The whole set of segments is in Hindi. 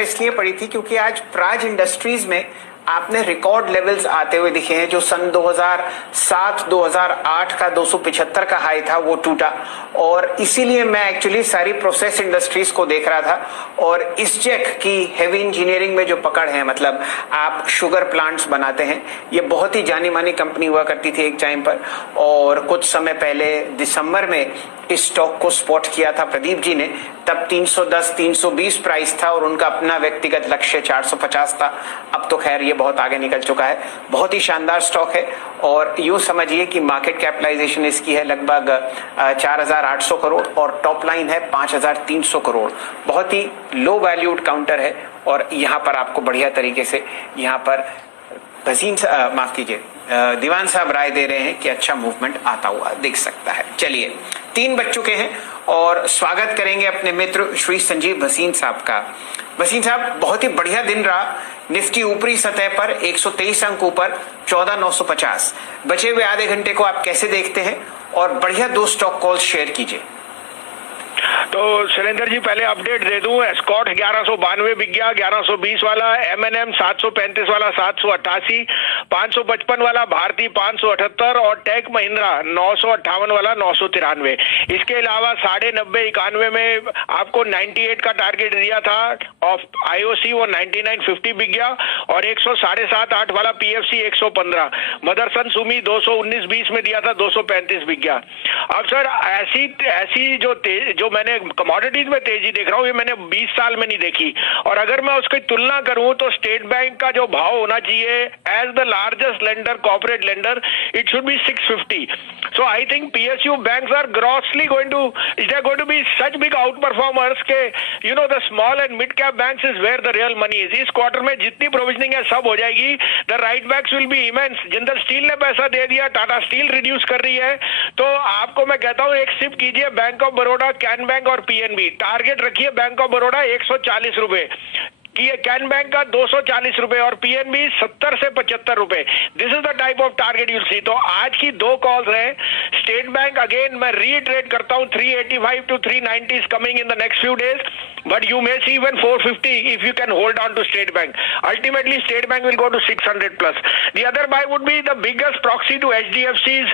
इसलिए पड़ी थी क्योंकि आज प्राज इंडस्ट्रीज में आपने रिकॉर्ड लेवल्स आते हुए दिखे हैं। जो सन 2007-2008 का 275 का हाई था वो टूटा, और इसीलिए मैं एक्चुअली सारी प्रोसेस इंडस्ट्रीज को देख रहा था। और इस जेक की हेवी इंजीनियरिंग में जो पकड़ है, मतलब आप शुगर प्लांट्स बनाते हैं, ये बहुत ही जानी मानी कंपनी हुआ करती थी एक टाइम पर। और कुछ समय पहले दिसंबर में इस स्टॉक को स्पॉट किया था प्रदीप जी ने, तब 310-320 प्राइस था और उनका अपना व्यक्तिगत लक्ष्य 450 था। अब तो खैर ये बहुत आगे निकल चुका है। बहुत ही शानदार स्टॉक है, और यूं समझिए कि मार्केट कैपिटलाइजेशन इसकी है लगभग 4,800 करोड़ और टॉप लाइन है 5,300 करोड़। बहुत ही लो वैल्यूड काउंटर है, और यहाँ पर आपको बढ़िया तरीके से यहाँ पर माफ कीजिए, दीवान साहब राय दे रहे हैं कि अच्छा मूवमेंट आता हुआ दिख सकता है। चलिए, 3 बज चुके हैं और स्वागत करेंगे अपने मित्र श्री संजीव भसीन साहब का। भसीन साहब, बहुत ही बढ़िया दिन रहा। निफ्टी ऊपरी सतह पर 123 अंक ऊपर 14,950। बचे हुए आधे घंटे को आप कैसे देखते हैं, और बढ़िया 2 स्टॉक कॉल्स शेयर कीजिए। तो सुरेंद्र जी, पहले अपडेट दे दूं। एस्कॉट 1192 बिक गया, 1120 वाला। M&M 735 वाला 788, 555 वाला भारती 578, और टेक महिंद्रा 958 वाला 993। इसके अलावा 90.91 में आपको 98 का टारगेट दिया था ऑफ IOC, वो 99.50 बिक गया। और 107.78 वाला PFC 115। मदरसन सुमी 219.20 में दिया था, 235 बिक गया। अब सर, ऐसी जो मैंने कमोडिटीज में तेजी देख रहा हूँ, ये मैंने 20 साल में नहीं देखी। और अगर मैं उसकी तुलना करूं तो स्टेट बैंक का जो भाव होना चाहिए as the largest lender, corporate lender, it should be 650. So I think PSU banks are grossly going to be such big outperformers के the small and mid cap banks is where the real money is. इस क्वार्टर में जितनी प्रोविजनिंग है सब हो जाएगी. The right backs will be immense. Jindal steel ने पैसा दे दिया, टाटा स्टील रिड्यूस कर रही है, तो आपको मैं कहता हूँ एक सिप कीजिए bank of Baroda, can bank और PNB। टारगेट रखिए बैंक ऑफ बड़ौदा 140 रुपए, कैन बैंक का 240 रुपए और PNB 70 से 75 रुपए। This is the type of target you'll see. तो आज की 2 कॉल्स हैं। स्टेट बैंक अगेन मैं रीइटरेट करता हूं, 385 to 390 is coming in the next few days, but you may see even 450 if you can hold on to State Bank. Ultimately, State Bank will go to 600 plus. The other buy would be the biggest proxy to HDFC's,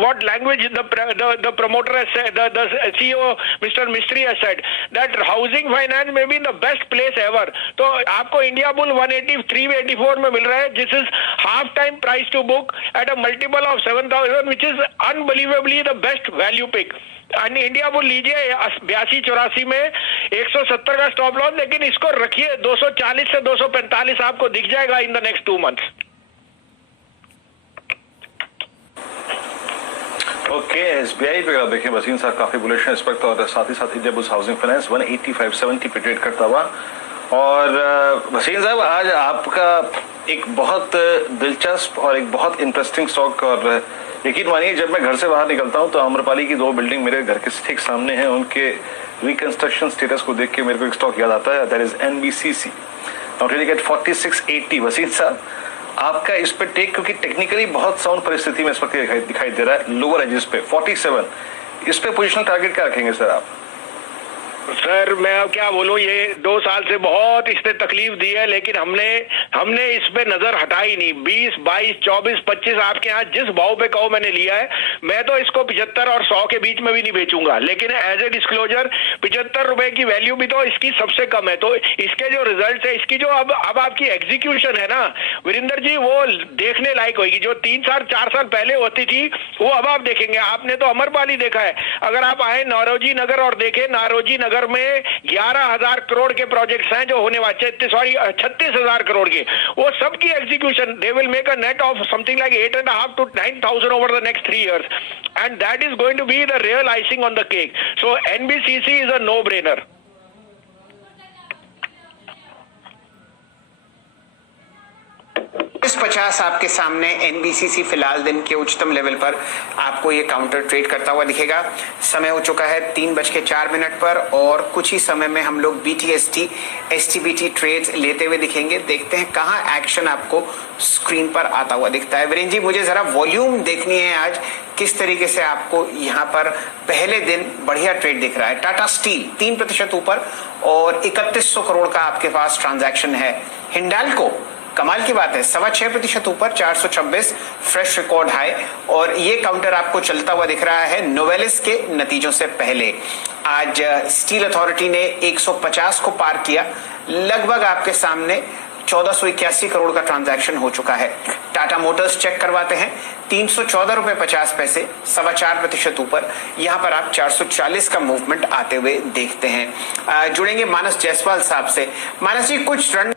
what language the promoter has said, the CEO, Mr. Mistry has said, that housing finance may be the best place ever. तो आपको इंडिया बुल 183-84 में मिल रहा है, जिस is half time price to book at a multiple of 7,000, which is unbelievably the best value pick. India bull लीजिए 82-84 में 170 का स्टॉप लॉस, लेकिन इसको रखिए 240 से 245 आपको दिख जाएगा in the next 2 months. Okay, SBI पे आप देखें वसीम साहब काफी बुलिश है इस वक्त, और साथ ही साथ इंडिया बुल्स हाउसिंग फाइनेंस 185.70 पे ट्रेड करता हुआ। और वसीम साहब, आज आपका एक बहुत दिलचस्प और एक बहुत इंटरेस्टिंग स्टॉक, और यकीन मानिए जब मैं घर से बाहर निकलता हूं तो आम्रपाली की 2 बिल्डिंग मेरे घर के ठीक सामने हैं, उनके रिकंस्ट्रक्शन स्टेटस को देख के मेरे को एक स्टॉक याद आता है, that is NBCC। Now trading at 4680। Wasim साहब, आपका इस पे टेक, क्योंकि टेक्निकली बहुत साउंड परिस्थिति में इस वक्त दिखाई दे रहा है, लोअर एजेस पे 47, इस पे पोजिशनल टारगेट क्या रखेंगे सर आप? सर मैं अब क्या बोलूं, ये 2 साल से बहुत इसने तकलीफ दी है, लेकिन हमने इस पे नजर हटाई नहीं। 20, 22, 24, 25 आपके यहाँ जिस भाव पे कहो मैंने लिया है। मैं तो इसको 75 और 100 के बीच में भी नहीं बेचूंगा, लेकिन एज ए डिस्क्लोजर 75 रुपए की वैल्यू भी तो इसकी सबसे कम है। तो इसके जो रिजल्ट है, इसकी जो अब आपकी एग्जीक्यूशन है ना वीरेंद्र जी, वो देखने लायक होगी। जो 3-4 साल पहले होती थी वो अब आप देखेंगे। आपने तो अमरपाली देखा है, अगर आप आए नारोजी नगर और देखें, नारोजी नगर में 11,000 करोड़ के प्रोजेक्ट्स हैं जो होने वाले, 36,000 करोड़ के, वो सब की execution, they will make a net of something like 8,500 to 9,000 over the next 3 years, and that is going to be the real icing on the cake. So NBCC is a no brainer. 42.50 आपके सामने एनबीसीसी फिलहाल दिन के उच्चतम लेवल पर आपको ये काउंटर ट्रेड करता हुआ दिखेगा। समय हो चुका है 3:04 पर और कुछ ही समय में हम लोग बीटीएसटी एसटीबीटी ट्रेड्स लेते हुए दिखेंगे। देखते हैं कहां एक्शन आपको स्क्रीन पर आता हुआ दिखता है। वीरेंद्र जी, मुझे जरा वॉल्यूम देखनी है आज किस तरीके से आपको यहाँ पर पहले दिन बढ़िया ट्रेड दिख रहा है। टाटा स्टील 3% ऊपर और 3100 करोड़ का आपके पास ट्रांजैक्शन है। हिंडाल्को कमाल की बात है 6.25% ऊपर 426 फ्रेश रिकॉर्ड हाई और ये काउंटर आपको चलता हुआ दिख रहा है नोवेलिस के नतीजों से पहले। आज स्टील अथॉरिटी ने 150 को पार किया, लगभग आपके सामने 1481 करोड़ का ट्रांजैक्शन हो चुका है। टाटा मोटर्स चेक करवाते हैं 314 रुपए 50 पैसे 4.25% ऊपर, यहां पर आप 440 का मूवमेंट आते हुए देखते हैं। जुड़ेंगे मानस जायसवाल साहब से। मानस जी, कुछ रणनीति